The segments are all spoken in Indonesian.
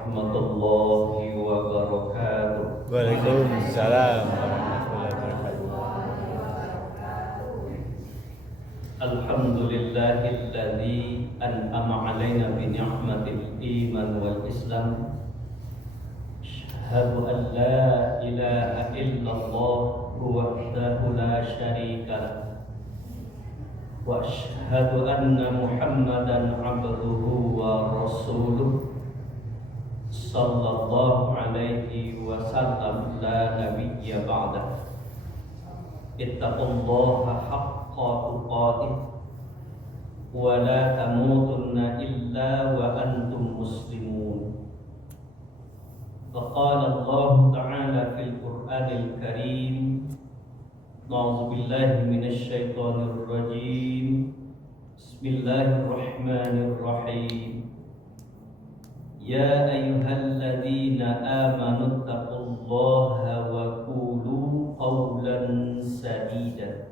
Warahmatullahi wabarakatuh. Waalaikumsalam warahmatullahi wabarakatuh. Alhamdulillahilladzi an'ama 'alaina bi ni'matil iman wal islam. Asyhadu an la ilaha illallah wahdahu la syarika lah. Wa asyhadu anna Muhammadan 'abduhu wa rasuluh. Sallallahu alaihi wasallam la nabiyya ba'dah. Ittaqullaha haqqa tuqatih wa la tamutunna illa wa antum muslimun. Wa qala Allah ta'ala fil Qur'anil Karim, a'udzu billahi minasy syaithanir rajim. Bismillahirrahmanirrahim. Ya ayyuhalladzina amanu taqullaha wa qulu qawlan sadida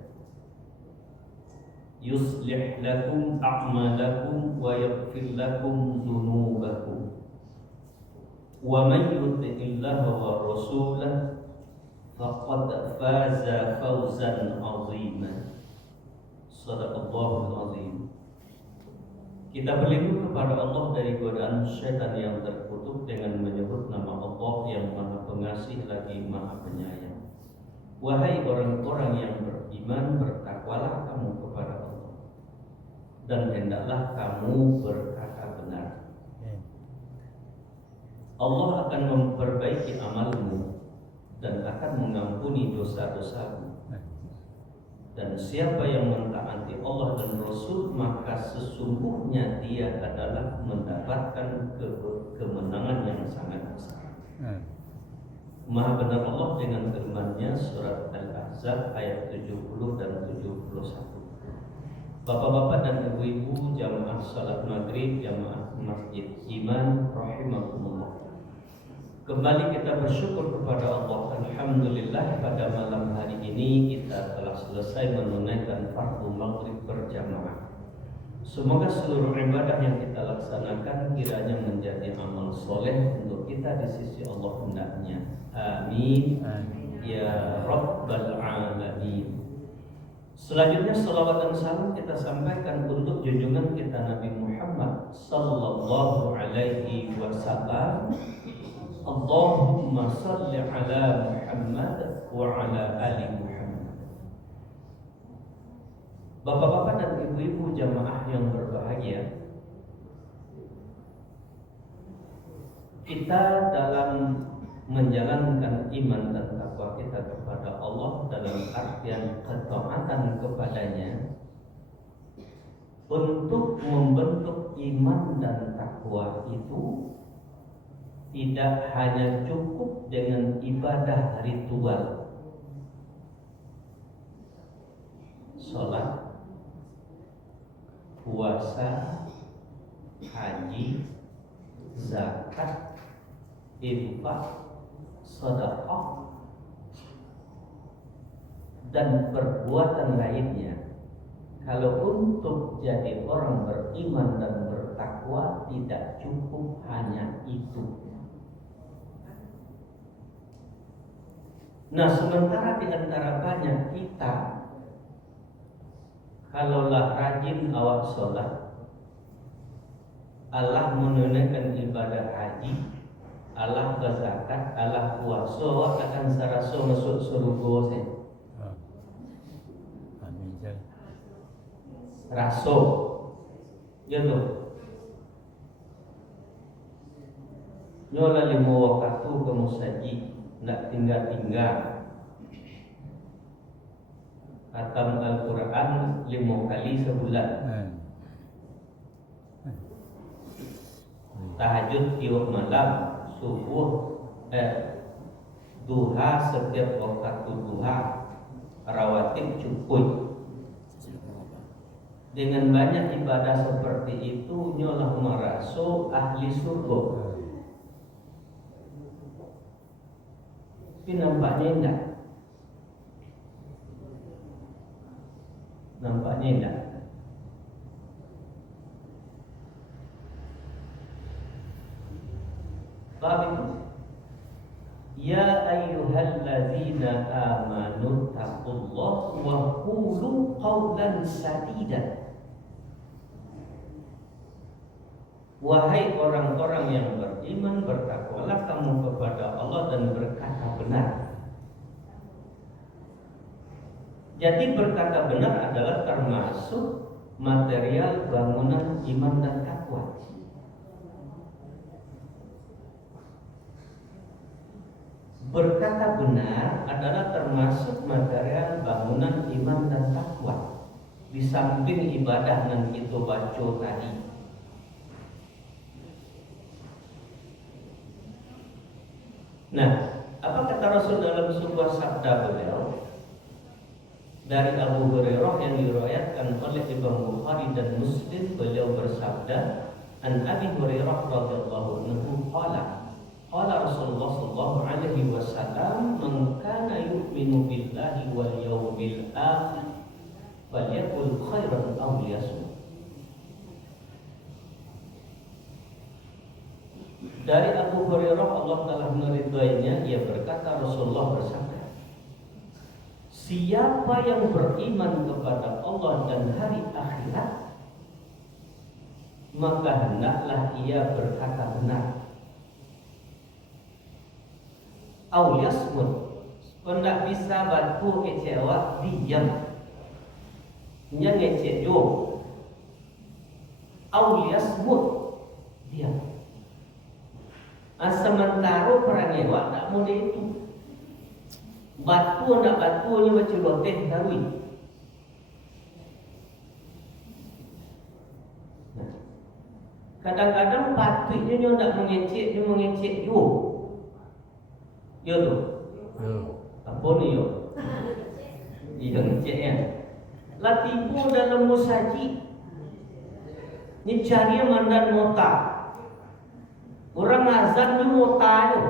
yuslih lakum a'malakum wa yaghfir lakum dhunubakum wa man yuti'illaha wa rasulahu faqad faza fawzan 'azima. Shadaqallahul 'azim. Kita berlindung kepada Allah dari godaan syaitan yang terkutuk dengan menyebut nama Allah yang Maha Pengasih lagi Maha Penyayang. Wahai orang-orang yang beriman, bertakwalah kamu kepada Allah dan hendaklah kamu berkata benar. Allah akan memperbaiki amalmu dan akan mengampuni dosa-dosamu. Dan siapa yang mentaati Allah dan Rasul, maka sesungguhnya dia adalah mendapatkan kemenangan yang sangat besar. Maha benar Allah dengan firman-Nya, surat Al-Ahzab ayat 70 dan 71. Bapak-bapak dan ibu-ibu jamaah salat maghrib, jamaah masjid iman rahimakumullah. Kembali kita bersyukur kepada Allah. Alhamdulillah pada malam hari ini kita telah selesai menunaikan fardu maghrib berjamaah. Semoga seluruh ibadah yang kita laksanakan kiranya menjadi amal soleh untuk kita di sisi Allah hendaknya. Amin. Ya Rabbal Alamin. Selanjutnya salawat dan salam kita sampaikan untuk junjungan kita Nabi Muhammad sallallahu alaihi wasallam. Allahumma salli ala Muhammad wa ala ali Muhammad. Bapak-bapak dan ibu-ibu jamaah yang berbahagia, kita dalam menjalankan iman dan takwa kita kepada Allah dalam artian ketaatan kepadanya, untuk membentuk iman dan takwa itu tidak hanya cukup dengan ibadah ritual, sholat, puasa, haji, zakat, infak, sedekah, dan perbuatan lainnya. Kalau untuk jadi orang beriman dan bertakwa tidak cukup hanya itu. Nah, sementara di antara banyak kita, kalaulah rajin awak sholat, Allah menunaikan ibadah haji, Allah berzakat, Allah puasa, awak akan sarasa masuk surga saya. Raso, ya tu. Nyola 5 waktu ke masjid, nak tinggal-tinggal. Khatam Al-Quran 5 kali sebulan. Tahajud tiap malam, subuh, duha setiap waktu duha, rawatib cukup. Dengan banyak ibadah seperti itu, nyolah meraso ahli surga. Tapi nampaknya enggak. Nampaknya enggak. Bab itu. Ya ayyuhalladzina amanu taqullaha wa qulu qawlan sadida. Wahai orang-orang yang beriman, bertakwalah kamu kepada Allah dan berkata benar. Jadi berkata benar adalah termasuk material bangunan iman dan takwa. Berkata benar adalah termasuk material bangunan iman dan takwa. Di samping ibadah yang kita baca tadi. Nah, apa kata Rasul dalam sebuah sabda beliau dari Abu Hurairah yang diriwayatkan oleh Imam Bukhari dan Muslim, beliau bersabda, An Abi Hurairah radhiyallahu anhu qala qala Rasulullah sallallahu alaihi wasallam, man kana yu'minu billahi wal yawmil akhir falyakul khairan aw liyasmut. Dari Abu Hurairah, Allah Ta'ala meridainya, ia berkata, Rasulullah bersabda, siapa yang beriman kepada Allah dan hari akhirat, maka hendaklah ia berkata benar. Au yasmut, hendak bisa batu kecewa, diam. Nya ngecek jo. Au yasmut, diam. Sementara perang ewa tak mudah itu. Batu nak batu ni macam loteh darui. Kadang-kadang patutnya dia nak mengecek, dia mengecek yo. Yo tu. Apa ni yo? Dia ngeceknya. Lah tipu dalam musaji. Ni cari mandan mota. Orang azan ni mota tu.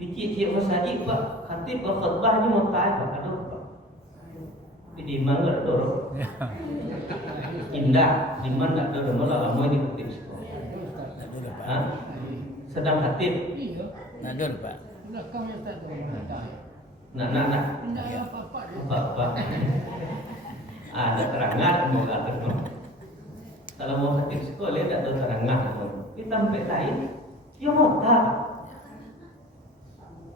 Dicik-cik masjid pak, khatib khutbah ni mota apa? Aduh pak. Di mana tu? Indah, di mana tu? Malah lama ni khatib sekolah. Ha? Sedang khatib. Nadul pak. Nak. Apa? Ada terangat mau kata. Kalau mau khatib sekolah dia tak ada terangat. Di tempat lain, dia mota.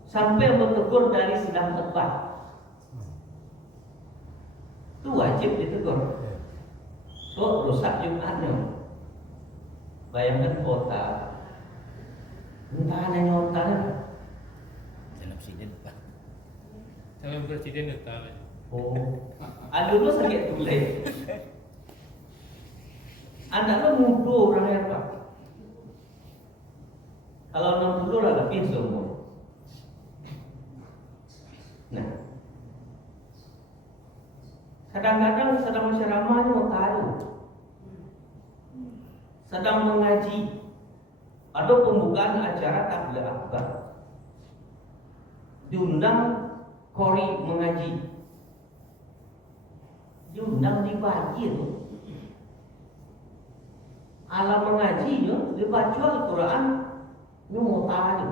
Sampai bertegur dari sedang khutbah. Itu wajib ditegur. So rusak Jumatnya. Bayangkan kota. Entah ada nyota dah. Dalam presiden pak. Calon presiden utama. Oh, dulu sakit tulis. Anak lo muda orang yang pak. Kalau 60 lah lebih semua. Nah, kadang-kadang sedang ceramah ni mau tahu, sedang mengaji, ada pembukaan acara takbir akbar, diundang kori mengaji, diundang dibagi tu, alam mengaji tu, dibaca Al-Quran, ni mau tahu,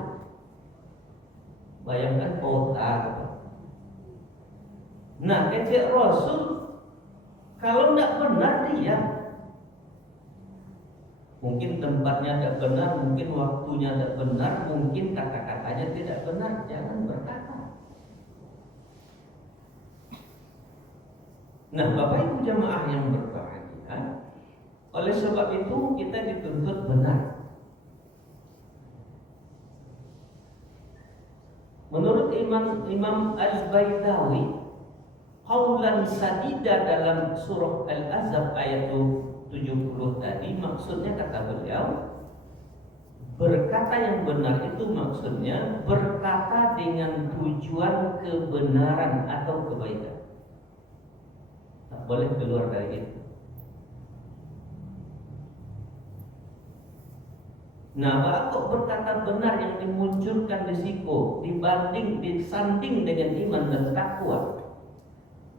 bayangkan kota. Nah, kecek Rasul kalau tidak benar dia, mungkin tempatnya tidak benar, mungkin waktunya tidak benar, mungkin kata-katanya tidak benar, jangan berkata. Nah, Bapak Ibu jamaah yang berbahagia, oleh sebab itu kita dituntut benar. Menurut Imam Al-Baydawi, qaulan sadida dalam surah Al-Ahzab ayat 70 tadi, maksudnya kata beliau, berkata yang benar itu maksudnya berkata dengan tujuan kebenaran atau kebaikan. Tak boleh keluar dari itu. Nah, kok berkata benar yang dimunculkan risiko disanding dengan iman dan takwa.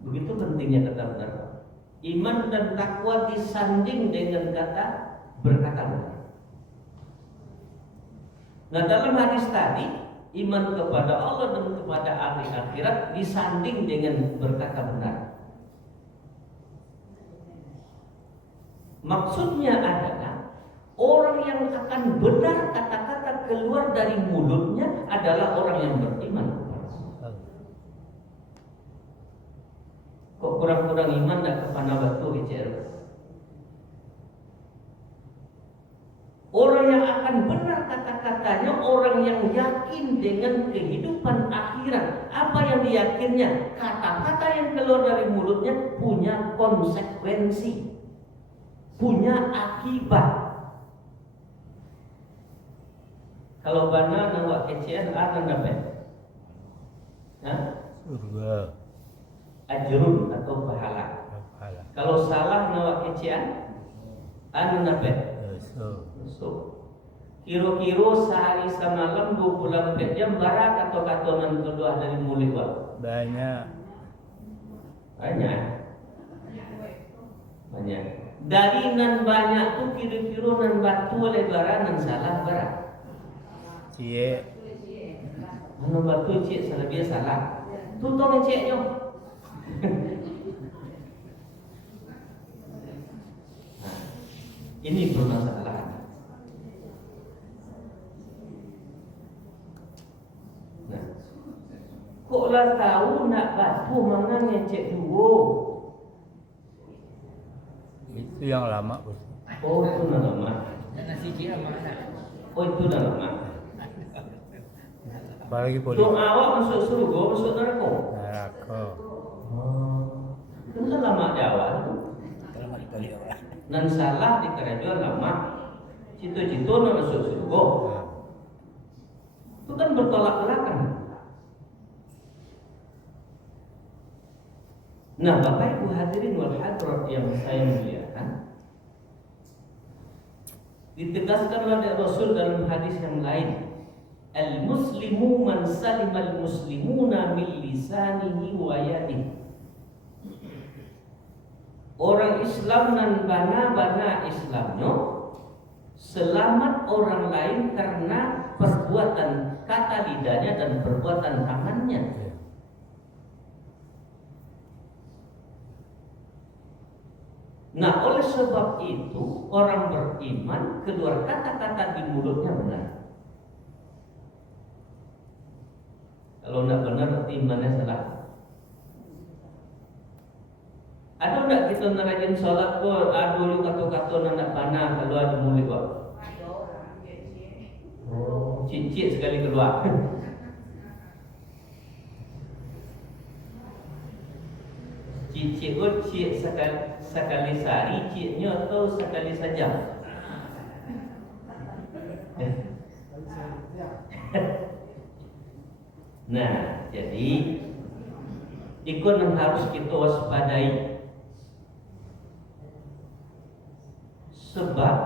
Begitu pentingnya kata benar. Iman dan takwa disanding dengan kata berkata benar. Nah, dalam hadis tadi, iman kepada Allah dan kepada hari akhirat disanding dengan berkata benar. Maksudnya adalah orang yang akan benar kata-kata keluar dari mulutnya adalah orang yang beriman. Kok kurang-kurang iman dah kepana batu kecil. Orang yang akan benar kata-katanya orang yang yakin dengan kehidupan akhirat. Apa yang diyakinnya? Kata-kata yang keluar dari mulutnya punya konsekuensi, punya akibat. Kalau bana nawak kecian akan dapat Surga. ajrun atau pahala. Pahala. Kalau salah nawak kecian anu dapat so. Kiro-kiro sehari semalam 24 jam barak atau katonan keluar dari mulut wak? Banyak. Banyak. Dari nan banyak tu kiro-kiro nan batu lebaran nan salah barak. Cie. Anu batu cik salah dia salah. Tu tong cik nyo. Ini permasalahan. Nah, kok lah tahu nak batu mana ngecek dulu? Itu yang lama, Bos. Oh, itu dah lama. Dan nasi kira mana? Oh, itu dah lama. Apalagi Dong politik. awak masuk surga, masuk neraka. Neraka. Itu kan lama di awal tu. Kalau mau dibalik orang. Nan salah di kerajaan lama. Cito-cito nak masuk surga. Itu kan bertolak belakang. Nah, Bapak Ibu hadirin wal hadirat yang saya muliakan, ditegaskan oleh Rasul dalam hadis yang lain, al-muslimu man salimal muslimuna min lisanihi wa yadihi. Orang Islam nan bana-bana Islamnya selamat orang lain karena perbuatan kata lidahnya dan perbuatan tangannya. Nah, oleh sebab itu orang beriman keluar kata-kata di mulutnya benar. Kalau tidak benar berarti imannya salah. Ada tidak kita nerajin sholat kok dulu kata-kata nak panah kalau ada mulut kok? Oh, cicit sekali keluar. Cicit kok cik sekali sehari, ciknya atau sekali saja? Nah, jadi ikut yang harus kita waspadai. Sebab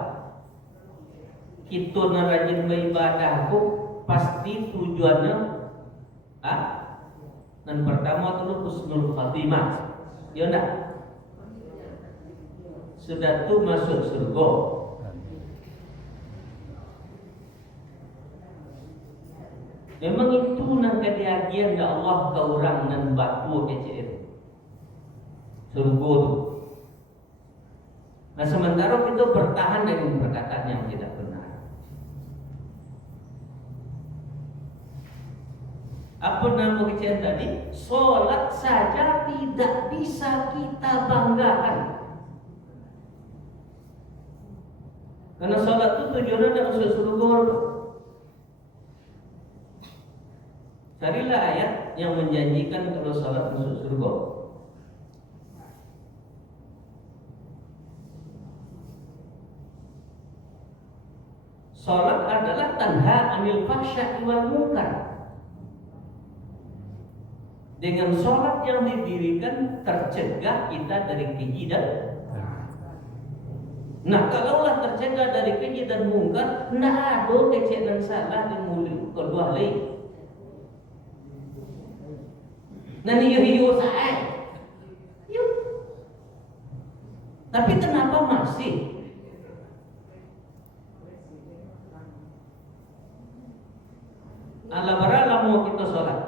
kita rajin beribadah pasti tujuannya dan pertama itu husnul khatimah. Ya enggak? Sudah tu masuk surga. Memang itu nang kediagian da Allah ke orang nan batu kecil. Surga tu. Nah, sementara kita bertahan dengan perkataan yang tidak benar. Apa nama kecil tadi? Solat saja tidak bisa kita banggakan. Karena solat itu tujuannya tidak masuk surga. Carilah ayat yang menjanjikan kalau solat masuk surga. Salat adalah tanha anil fahsya'i wal munkar. Dengan salat yang didirikan tercegah kita dari keji dan nah, kalaulah tercegah dari keji dan munkar, tidak ada kecil dan salah di mulut kedua lain. Nah, hiu saya, yuk. Tapi kenapa masih? Ala barala mau kita sholat.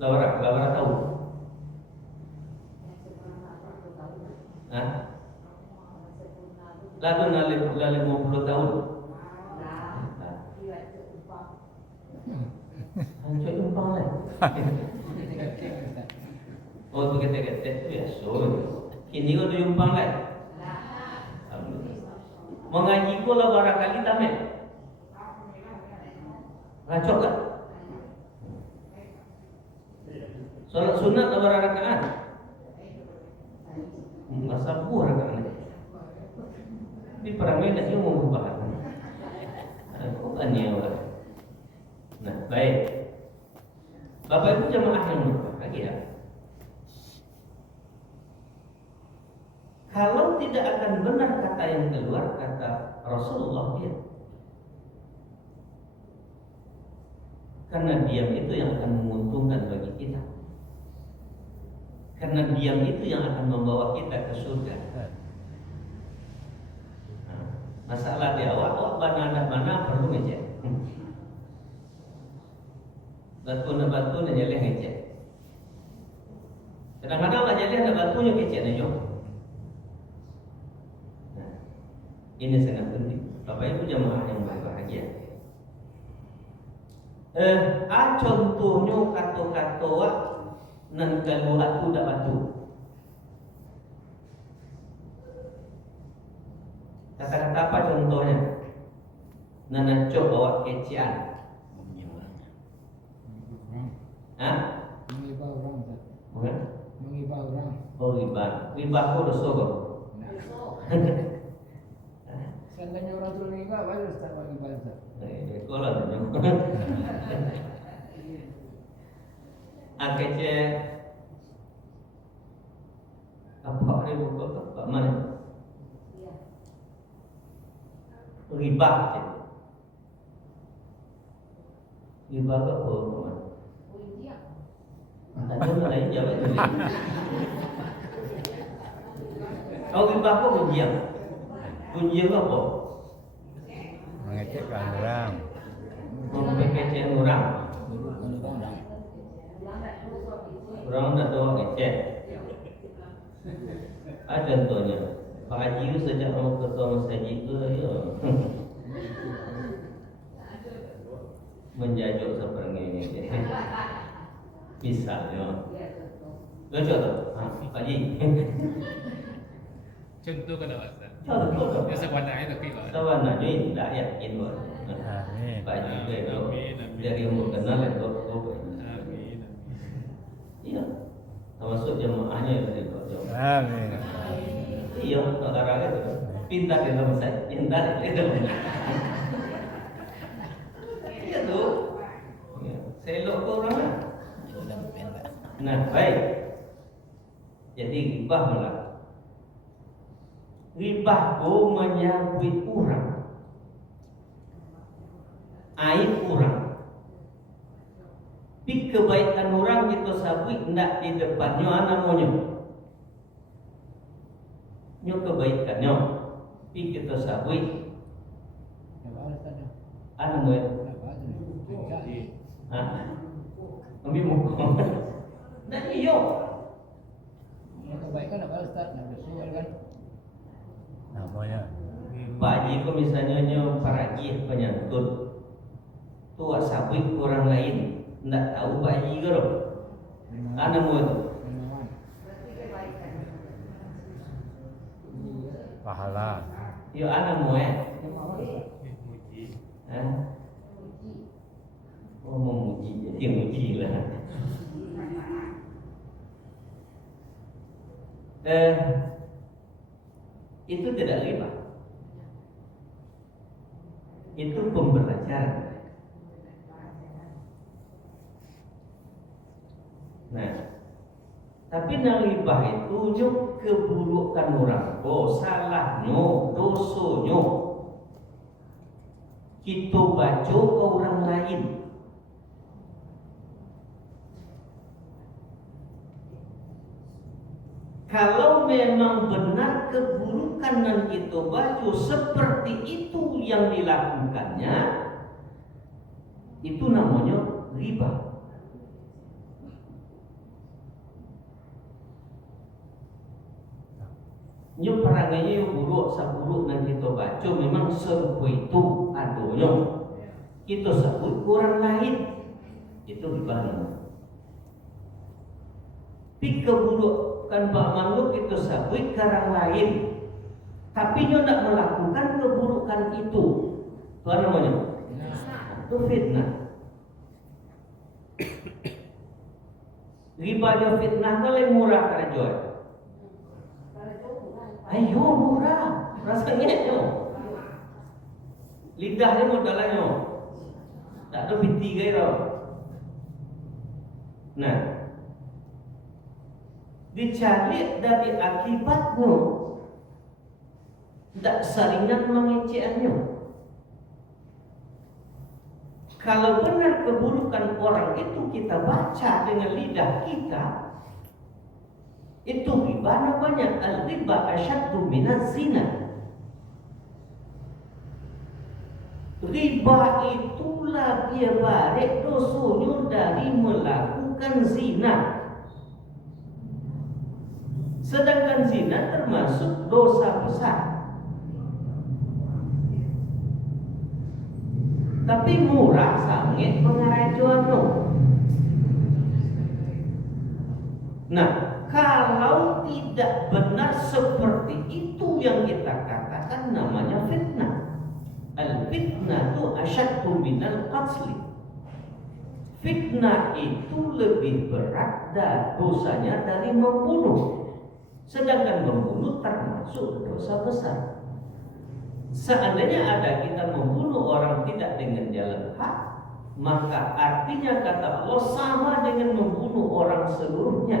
Labara tahu. Hah? Lalu nale 50 tahun. Hancur umpang lah. Oh, tu kata-kata tu ya, so. Kini kau tu umpang lah. Mengaji ko lah barangkali tamen. Racok tak? Solat sunat lah berapa rakaat? Masa buah rakaat. Di perangnya tak cuma berubah. Bukan dia orang. Nah, baik. Bapak Ibu jemaah yang berbahagia. Kalau tidak akan benar kata yang keluar, kata Rasulullah dia. Karena diam itu yang akan menguntungkan bagi kita. Karena diam itu yang akan membawa kita ke surga. Nah, masalah di awal, mana perlu ngecek. Batu nyeleh ngecek. Kadang-kadang lah nyeleh ada batunya kecek nih jom. Nah, ini sangat penting. Bapak Ibu jemaah yang berbahagia. Contohnya kata-kata nan kalau atu dak batu. Kata-kata apa contohnya? Nan cok bawa kecian. Hah? Mengibah orang. Bukan? Mengibah orang. Oh, riba. Riba ko dosa ko. Seandainya orang tu mengibah, baru Ustaz bagi bahasa. Kolon tu. Akece apa ni buku apa mana? Riba je. Riba ke apa mana? Tadi mana jawab tu? Kau riba ke bunjiang? Bunjiang apa? Mengecekkan orang. Mengecek orang. Orang nak doa ngecek. Ada contohnya. Pak Haji itu sejak mau ketua masjid itu ya. Menjajuk seperti ini. Misalnya. Lucu tu? Pak Haji. Contoh kan awak Ustaz. Contoh. Ya sebenarnya tapi awak. Sebenarnya ini tak yakin buat. Amin. Pak Haji itu Amin, amin. dari umur kenal itu. Amin. Iya. Termasuk jemaahnya itu juga. Amin. Iya, negara itu pintar di dalam saya, pintar di dalam. Iya tu. Selok ke orang. Nah, baik. Jadi ribah malah. Ribah ko menyabui orang. Aib orang. Pi kebaikan orang kita sabui ndak di depannya ana monyo. Nyo kebaikannya pi kita sabui ana moyo. Ha? Ambil muka. Ndak iyo. Kebaikan apa Ustaz? Nak bersyukur kan? Namanya. Pak Haji ko misalnya nyo paragi penyantut. Tua sabui orang lain. Ndak tahu Pak Haji ke? Ana moyo. Pahala. Yo ana moyo. Muji. Oh, memuji, jadi muji lah. Itu tidak riba. Itu pembelajaran. Nah, tapi nang ribah itu nyuk keburukan orang, salahnya, dosonya. Kita baca ke orang lain. memang benar keburukan dan itu baju seperti itu yang dilakukannya, itu namanya riba. Nyo perangannya yang buruk saburuk dan kita baca memang serupa itu adanya. Kita sebut kurang lain, itu riba. Tapi keburukan Pak Manggu kita sebut karang lain, tapi nyo tidak melakukan keburukan itu. Itu apa namanya? Itu fitnah. Ribanya fitnah boleh murah kerja. Ayo murah, rasanya nyo. Lidahnya modalannya, tak ada binti gaya. Nah, dicari dari akibatnya, tidak saringan mengeceannya. Kalau benar keburukan orang itu kita baca dengan lidah kita, itu riba banyak. Al-riba asyaddu minaz zina. Riba itulah dia balik dosanya dari melakukan zina. Sedangkan zina termasuk dosa besar. Tapi murah sangat pengarajuannya. Nah, kalau tidak benar seperti itu yang kita katakan namanya fitnah. Al-fitnah itu asyaddu minal qatli. Fitnah itu lebih berat dan dosanya dari membunuh. Sedangkan membunuh termasuk dosa besar. Seandainya ada kita membunuh orang tidak dengan jalan hak, maka artinya kata Allah sama dengan membunuh orang seluruhnya.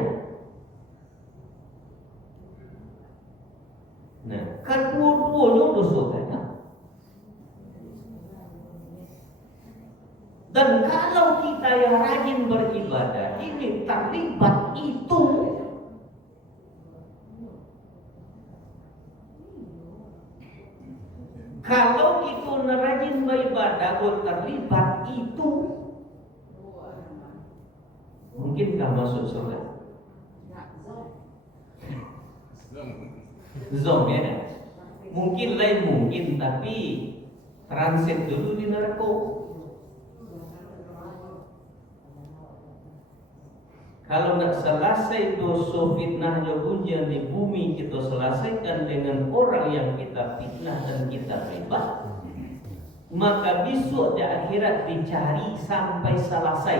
Nah, kedua-duanya dosa banyak. Dan kalau kita yang rajin beribadah ini terlibat itu, kalau kita rajin beribadah terlibat itu, mungkinkah masuk surga? Zom ya, mungkin lain mungkin, tapi transit dulu di neraka. Kalau nak selesai dosa fitnahnya hujan di bumi, kita selesaikan dengan orang yang kita fitnah dan kita riba, maka besok di akhirat dicari sampai selesai.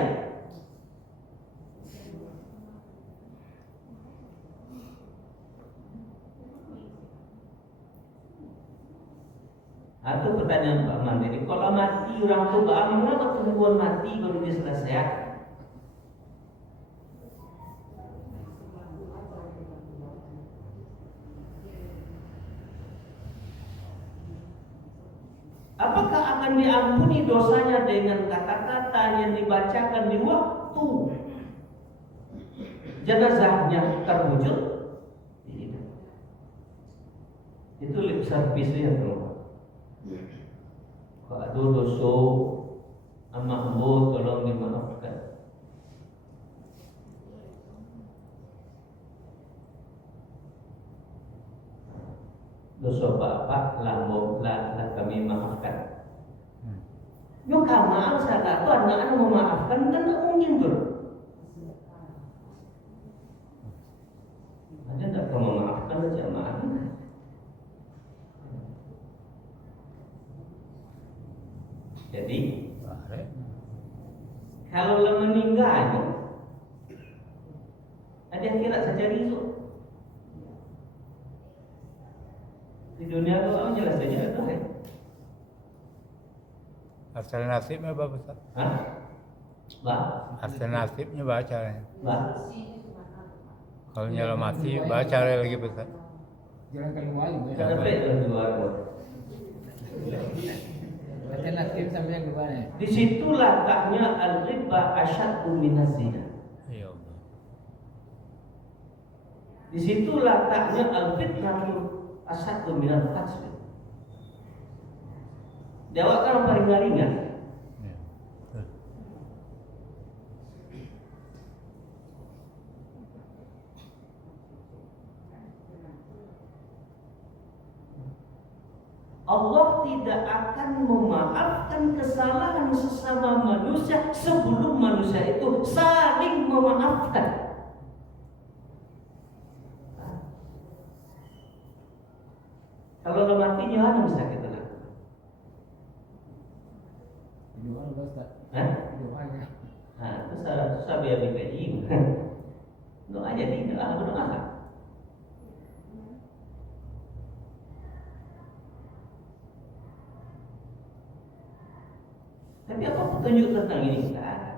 Atau pertanyaan Pak Mandiri, kalau mati orang tua, mengapa tungguan mati baru diselesaikan? Apakah akan diampuni dosanya dengan kata-kata yang dibacakan di waktu jenazahnya terwujud? Tidak. Itu lip service ya bro. Kalau ada dosa ama ambo tolong dimaafkan. Dosa bapak lambo lah kami maafkan. Yo maaf saya tuh anak memaafkan kan tak mungkin bro. Ada tak kau memaafkan aja maafkan. Jadi kalau lo meninggal, ada yang kira saja itu. Di dunia itu orang jelas saja itu kan. Alternatifnya apa Ustaz? Hah? Bah? Alternatifnya baca ya. Bah? Kalau nyala mati baca lagi Ustaz. Jalan keluar juga. Kenapa itu luar? Alternatif sampai yang gimana? Di situ letaknya al-riba asyaddu minaz zina. Iya Allah. Di situ letaknya al-fitnatu asyaddu minal qatl. Jawab kan paling ringan. Ya. Betul. Allah tidak akan memaafkan kesalahan sesama manusia sebelum manusia itu saling memaafkan. Kalau lo matinya apa bisa kita lakukan? Doa lu Ustaz. Hah? Doanya. Nah, itu saya biar dikaji. Doa aja tidak, berdoa. Tapi apa petunjuk tentang ini? Tidak ada.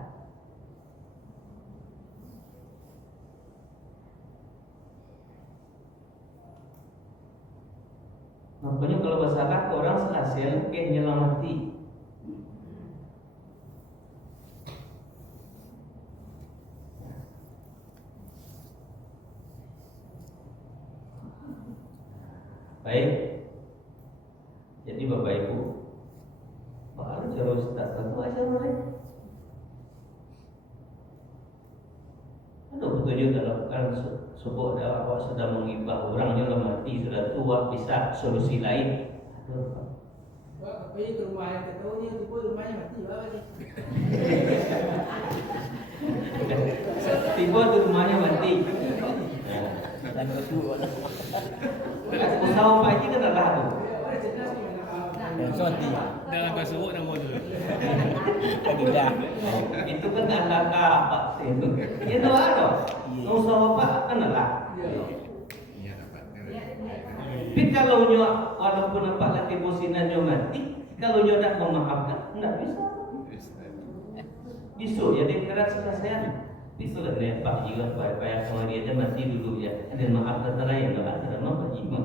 Makanya kalau masalah orang sehasil nyelamati. Baik. Jadi Bapak Ibu, baru cara Ustaz tentu aja boleh. Ada petunjuk dalam kan subuh awak sudah mengibah orang yang mati sudah tua bisa solusi lain. Aduh. Pak, pergi ke rumah yang ketahunya itu pun rumahnya mati bawa ni. Tiba di rumahnya mati. Dan betul. Usaha Pak Haji kan adalah tu. Ada jelas ni mana Yang sonti. Dalam kau sebut nama tu. Tidak. Itu kan anak Pak itu. Itu ada. Usaha Pak kan adalah. Iya dapat. Tapi kalau nyo walaupun apa lagi bosinan nyo mati, kalau nyo tak memaafkan, enggak bisa. Bisu ya dia keras sekasian. Bisu lah dia Pak juga payah sama dia aja mati dulu ya. Ada maaf kata lain enggak ada mau Pak Jima.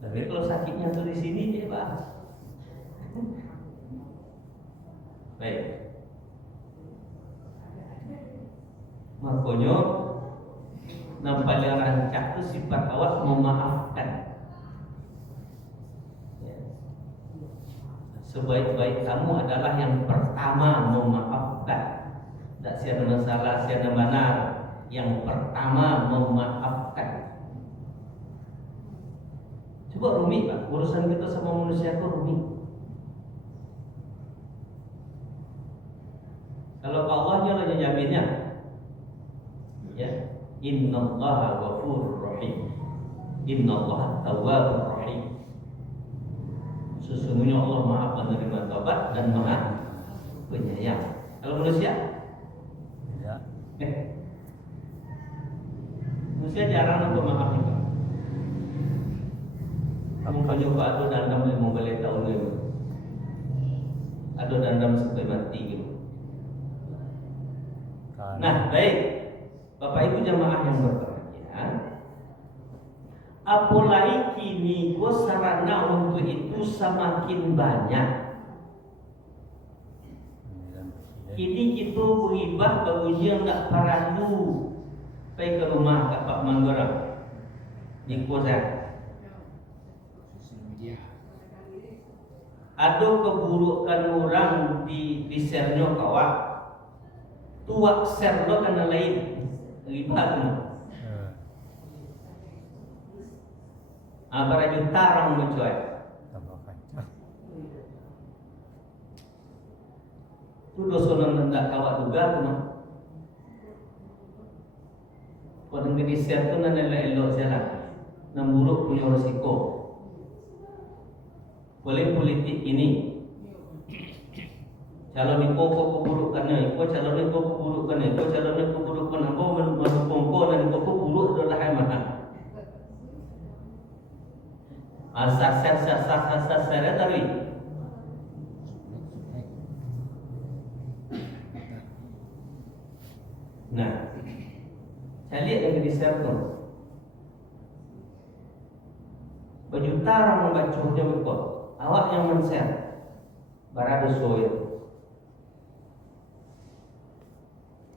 Tapi kalau sakitnya tuh di sini dia Pak. Baik. Makanya nampaknya rancak itu sifat awak memaafkan. Ya. Sebaik-baik kamu adalah yang pertama memaafkan. Tak siapa masalah, siapa benar. Yang pertama memaafkan. Coba rumit Pak, urusan kita sama manusia itu rumit. Kalau Allahnya lah yang jaminnya, ya, Innallaha ghafurur rahim. Innallaha tawwabur rahim. Sesungguhnya Allah Maha penerima taubat dan Maha penyayang. Kalau manusia, Tidak. manusia jarang untuk maaf itu. Kamu coba ada dendam 15 tahun dulu. Ada dendam sampai mati gitu. Nah, baik. Bapak Ibu jamaah yang berbahagia. Apalagi kini sarana untuk itu semakin banyak. Kini kita beribah barunya nak parandu pergi ke rumah kat Pak Manggora di Kosan. Ada keburukan orang di share-nya kawak. Tuak share lo kan lain. Ribah tu. Abara juta orang mencuai. Tu dosa nan tak kawak juga tu mah. Kalau di share tu nan elok salah. Nan buruk punya resiko. Boleh politik ini calon ni kau keburukannya, kau calon ni kau keburukannya, kau calon ni keburukan kau menpompo dan kau buruk adalah yang mana? Asas saya tadi. Nah, saya lihat yang di share tu. Berjuta orang membacanya betul. Awak yang men-share barada soya.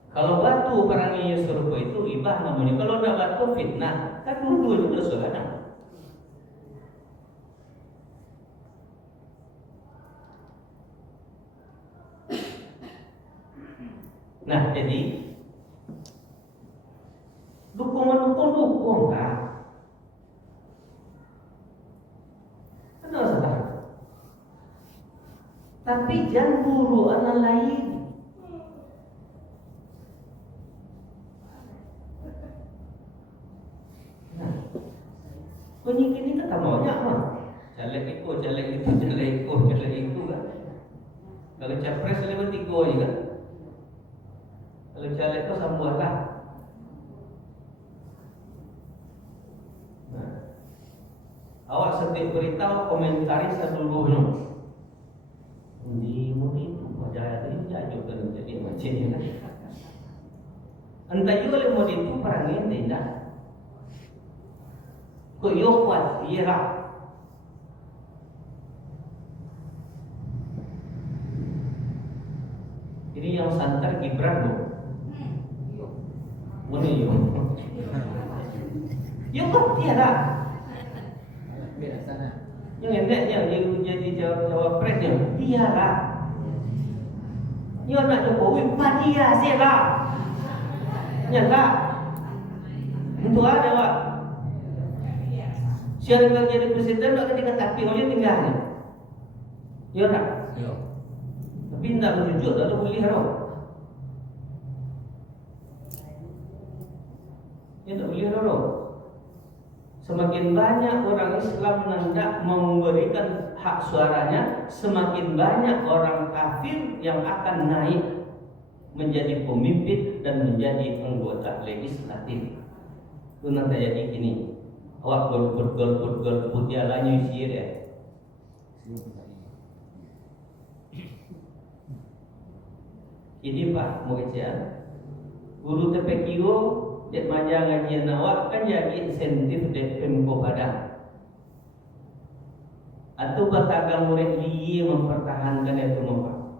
Kalau batu peranginya serupa itu ibah namanya. Kalau nak batu fitnah, kan dua-dua dosa kan? Nah, jadi dukung lah. Kenapa salah? Tapi jangan buru anak lain. Nah, penyakit ini kata maunya apa? Caleg itu kan. Kalau capres lewat 3 je kan. Kalau caleg itu sambung lah. Nah, awak setiap beritahu komentari seluruhnya. Di mungkin wajah itu jauh kan jadi macam ni kan. Entah juga lemo itu perangin tidak. Kau yo kuat ira. Ini yang santer Gibran loh. Mana yo? Yo kok tiada. Beda sana. Yang endeknya yang jadi cawapres dia lah. Yo nak Jokowi dia siapa? Nyata. Untuk ada Pak. Siapa jadi presiden nak ketika tapi oleh tinggalnya. Yo tak? Yo. Tapi tidak berjujur, tak ada boleh harap. Dia tak boleh harap. Semakin banyak orang Islam hendak memberikan hak suaranya, semakin banyak orang kafir yang akan naik menjadi pemimpin dan menjadi anggota legislatif. Itu nanti jadi gini. Awak golput dia lanyu sihir ya. Ini Pak Muhammad, guru TPQ dia majang ngajian awak kan jadi insentif dari Pemko Padang. Atau batakan murid liye mempertahankan itu memang.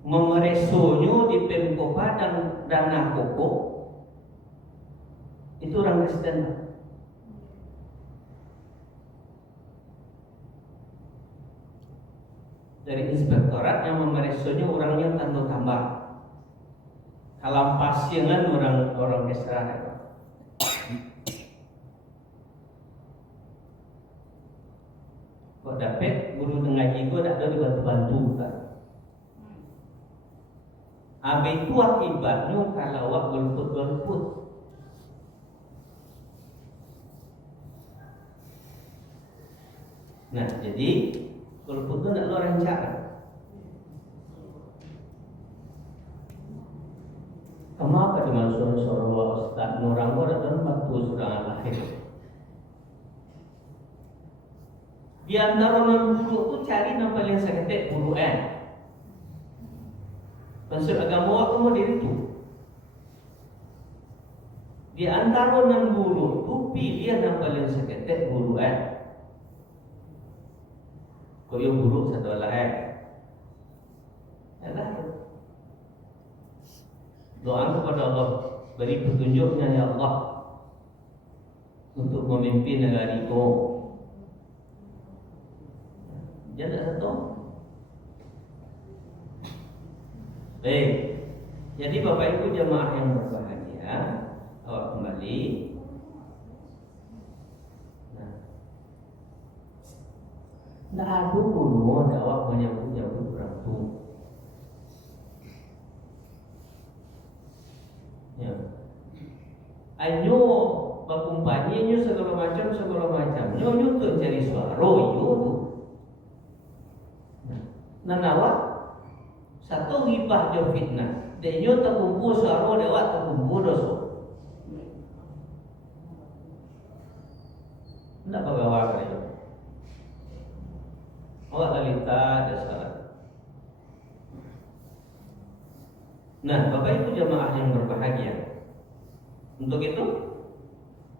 Memeresonyo di Pemko Padang dana pokok itu orang Kristen. Dari inspektorat yang memeriksanya orangnya tanpa tambah. Kalau pasiengan orang Israel. Kok dapat guru ngaji gua tak ada dibantu kan? Abi itu akibatnya kalau awak golput. Nah, jadi golput itu tidak lo rencana. Kenapa cuma suruh Ustaz Nurang gua dan waktu sudah lahir. Di antara non guru tu cari nama paling seketik guru Maksud agama awak mau diri tu. Di antara non guru tu pilih nama paling seketik guru Kau yang buruk satu lah Yalah. Doa kepada Allah, beri petunjuknya ya Allah untuk memimpin negara itu. Jangan satu. Baik. Jadi Bapak Ibu jemaah yang berbahagia, awak kembali. Tidak ada pun ada awak menyambut orang tu. Ya. Anyo bakumpani nyo segala macam. Nyo tu cari suara yo tu. Awak satu hibah jo fitnah. Dan nyo terkumpul suara dewa terkumpul dosa. Tidak bagawa kaya. Awak lalita ada salah. Nah, Bapak Ibu jemaah yang berbahagia. Untuk itu,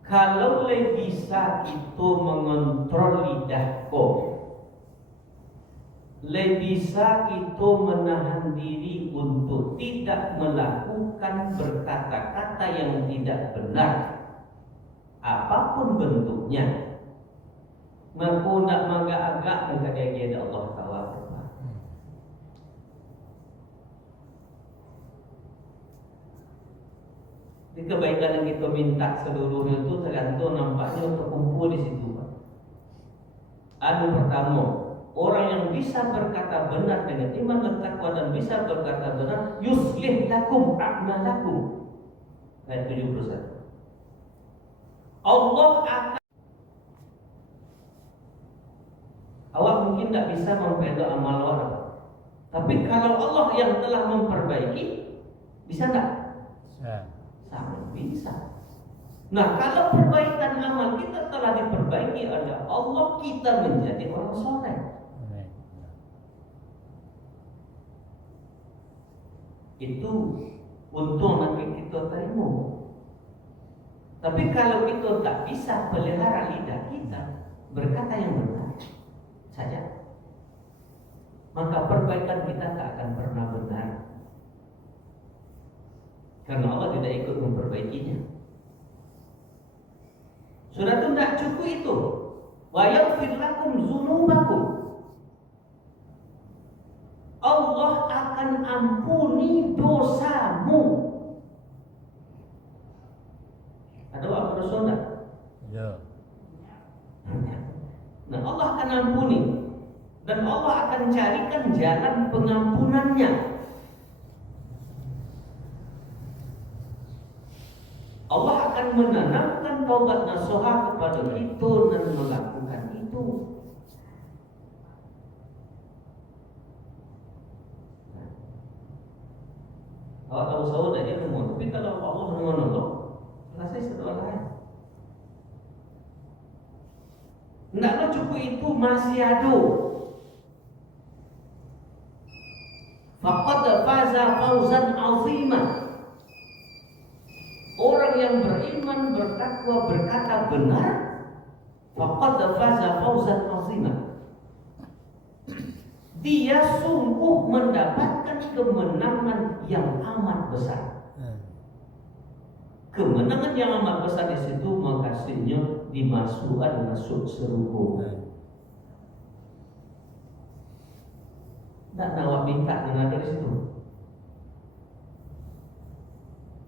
kalau bisa itu mengontrol lidah kau, bisa itu menahan diri untuk tidak melakukan berkata-kata yang tidak benar apapun bentuknya. Ngaku nak agak-agak enggak dia Allah Taala. Di kebaikan yang kita minta seluruhnya itu tergantung nampaknya untuk kumpul di situ, Pak. Anu pertama, orang yang bisa berkata benar dengan iman dan takwa dan bisa berkata benar, yuslih lakum a'malakum. Ayat 71. Allah akan, awak mungkin tidak bisa memperbaiki amal orang, tapi kalau Allah yang telah memperbaiki, bisa tidak? Sangat bisa. Nah, kalau perbaikan amal kita telah diperbaiki oleh Allah, kita menjadi orang soleh. Itu untung nanti kita terima. Tapi kalau kita tak bisa pelihara lidah kita berkata yang benar saja, maka perbaikan kita tak akan pernah benar. Karena Allah tidak ikut memperbaikinya. Sudah itu tidak cukup itu. Wa yaghfir lakum dzunubakum. Allah akan ampuni dosamu. Ada apa dosa enggak? Ya. Nah, Allah akan ampuni dan Allah akan carikan jalan pengampunannya. Allah akan menanamkan taubat nasuha kepada itu dan melakukan itu. Awak tahu sahur dah ilmu, tapi kalau Allah menolong, selesai setelah lain. Tidaklah cukup itu, masih ada. Faqad faza fawzan azimah. Orang yang beriman, bertakwa, berkata benar, faqad faza fawzan azimah. Dia sungguh mendapatkan kemenangan yang amat besar. Kemenangan yang amat besar di situ makasihnya masuk surga. Tak nawak minta dengan dari situ.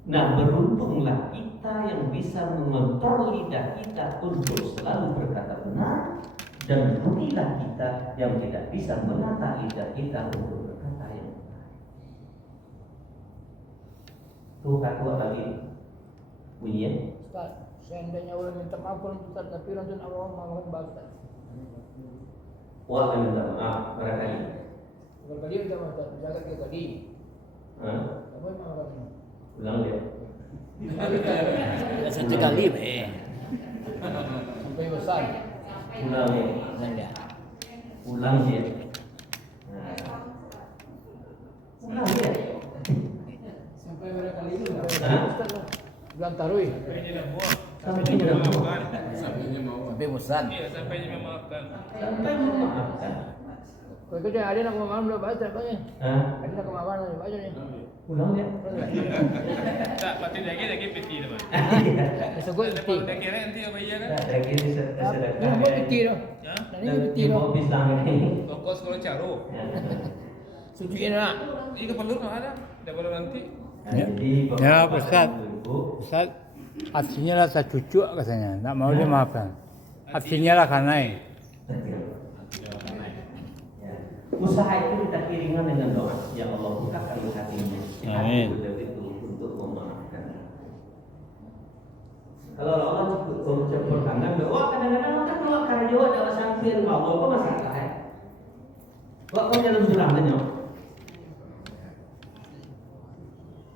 Nah, beruntunglah kita yang bisa mengontrol lidah kita untuk selalu berkata benar, dan rugilah kita yang tidak bisa menata lidah kita untuk berkata yang benar. Tuh kata lagi bunyinya. Ustaz, seandainya orang minta maaf kalau Ustaz, tapi langsung Allah maafkan Ustaz. Wah, minta maaf barangkali. Barangkali minta maaf Ustaz, misalkan dia tadi. Kamu maafkan ini. Ulang dia. Satu kali be. Sampai besar. Ulang dia. Nanda. Ulang dia. Ulang dia. Sampai berapa kali itu? Hah? Bulan Tarui. Sampai tidak mau. Sampai bosan. Sampai memaafkan. Kalau itu dia ada nak kemaafan belum baca banyak. Ada nak kemaafan belum baca ni. Ulang dia. Tak, pati lagi peti teman. Sebut peti. Dah kira nanti apa iya kan? Tak lagi sedekah. Ini buat peti tu. Ya. Ini peti tu. Bawa pisang ini. Fokus kalau caro. Suci nak. Ini perlu nggak ada? Dah baru nanti. Jadi Ya, Bapak Ustaz. Ibu, Ustaz, artinya lah saya cucuk katanya, tak mau dimaafkan. Artinya lah kanai. ya. Usaha itu kita kiringan dengan doa. Ya Allah, bukakan hatinya. Amin. Itu untuk memaafkan. Kalau Allah cepat tangan doa, kadang-kadang kan kalau karyo ada sangkir Allah apa masalah ya? Kok dalam surah banyak?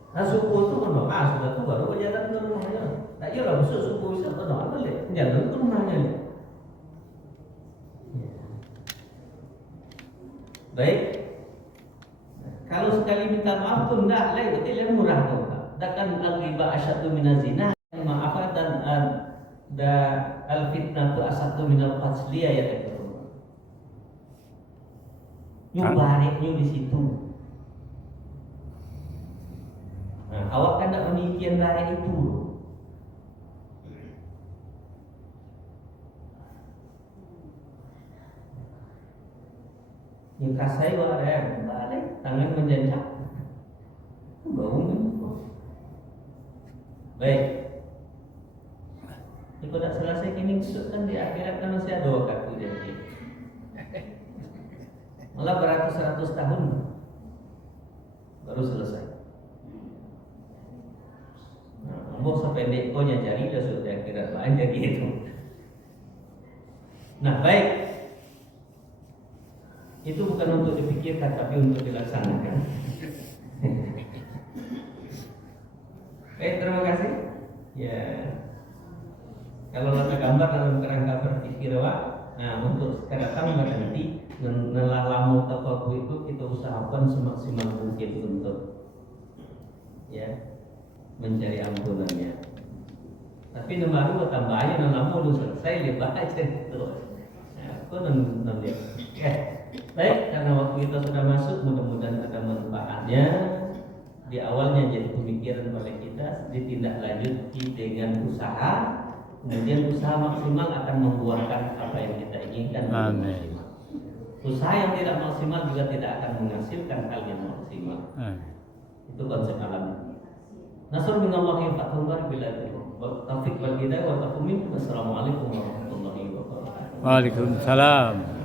Nah, suku itu berdoa, sudah itu baru berjalan ke rumahnya. Tak iya lah, masuk suku bisa berdoa boleh. Jalan ke rumahnya. Baik. Kalau sekali minta maaf tu tidak lain, betul yang murah tu. Takkan al-riba asyaddu minaz-zina. Maaf dan al-fitnah tu asyaddu minal qatli ya itu. Bareknya di situ. Nah, awak kan tak pemikiran barek itu. Yang kasai ada balik tangan menjancap, bangun. Baik. Jika tak selesai kini kan di akhirat kan masih ada waktu jadi. Malah beratus-ratus tahun baru selesai. Nah, mau sependek kau nyari dah sudah akhirat lain jadi itu. Nah, baik. Itu bukan untuk dipikirkan tapi untuk dilaksanakan. Baik, terima kasih. Ya. Kalau ada gambar dalam kerangka berpikir, nah untuk sekarang nanti nelahlamu toko itu kita usahakan semaksimal mungkin untuk ya mencari ampunannya. Tapi baru tambahannya nelahlamu udah selesai lepas aja itu. Nah, aku nanti. Baik, karena waktu kita sudah masuk, mudah-mudahan ada manfaatnya. Di awalnya jadi pemikiran oleh kita, ditindaklanjuti dengan usaha. Kemudian usaha maksimal akan membuahkan apa yang kita inginkan. Amin. Usaha yang tidak maksimal juga tidak akan menghasilkan hal yang maksimal. Itu konsep alam. Nasrul minallahi fathun qarib taufik wal hidayah wa taufiq. Wassalamualaikum warahmatullahi wabarakatuh. Waalaikumsalam.